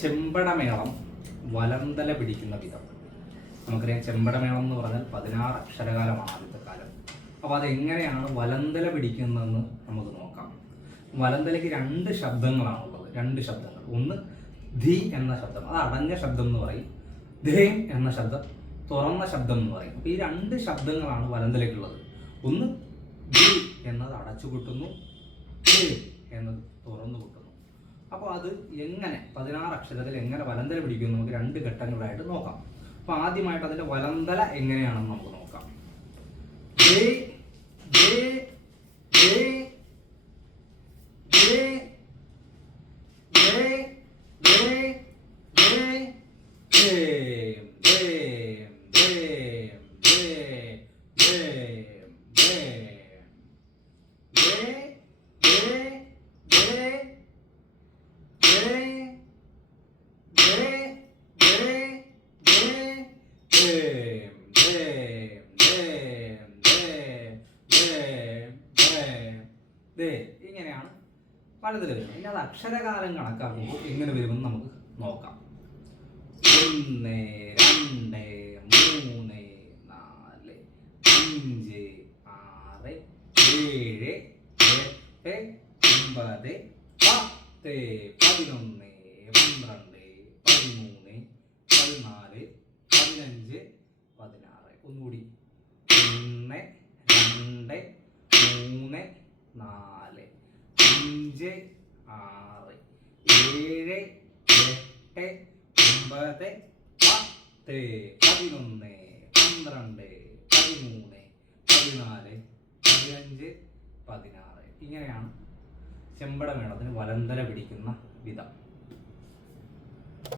ചെമ്പടമേളം വലന്തല പിടിക്കുന്ന വിധം. നമുക്കറിയാം ചെമ്പടമേളം എന്ന് പറഞ്ഞാൽ 16 അക്ഷരകാലമാണ് ആദ്യത്തെ കാലം. അപ്പോൾ അതെങ്ങനെയാണ് വലന്തല പിടിക്കുന്നതെന്ന് നമുക്ക് നോക്കാം. വലന്തലയ്ക്ക് 2 ശബ്ദങ്ങളാണുള്ളത്. 2 ശബ്ദങ്ങൾ. ഒന്ന് ധി എന്ന ശബ്ദം, അത് അടഞ്ഞ ശബ്ദം എന്ന് പറയും. ധേം എന്ന ശബ്ദം തുറന്ന ശബ്ദം എന്ന് പറയും. അപ്പോൾ ഈ 2 ശബ്ദങ്ങളാണ് വലന്തലയ്ക്കുള്ളത്. ഒന്ന് ധി എന്നത് അടച്ചു കൂട്ടുന്നു, ധേ എന്നത് തുറന്നു കൂട്ടുന്നു. അപ്പോൾ അത് എങ്ങനെ 16 അക്ഷരത്തിൽ എങ്ങനെ വലന്തല പിടിക്കും നമുക്ക് 2 ഘട്ടങ്ങളായിട്ട് നോക്കാം. അപ്പോൾ ആദ്യമായിട്ട് അതിന്റെ വലന്തല എങ്ങനെയാണെന്ന് നമുക്ക് നോക്കാം. ഇങ്ങനെയാണ് വലന്തല വരുന്നത്. ഇനി അത് അക്ഷരകാലം കണക്കാക്കുമ്പോൾ എങ്ങനെ വരുമെന്ന് നമുക്ക് നോക്കാം. 1 2 3 4 5 6 7 8 9 10 11 12 13 14 15 16. ഒന്നുകൂടി 1 2 3 4 5 6 7 8 9 10 11 12 13 14 15 16. ഇങ്ങനെയാണ് ചെമ്പടമേളത്തിന് വലന്തല പിടിക്കുന്ന വിധം.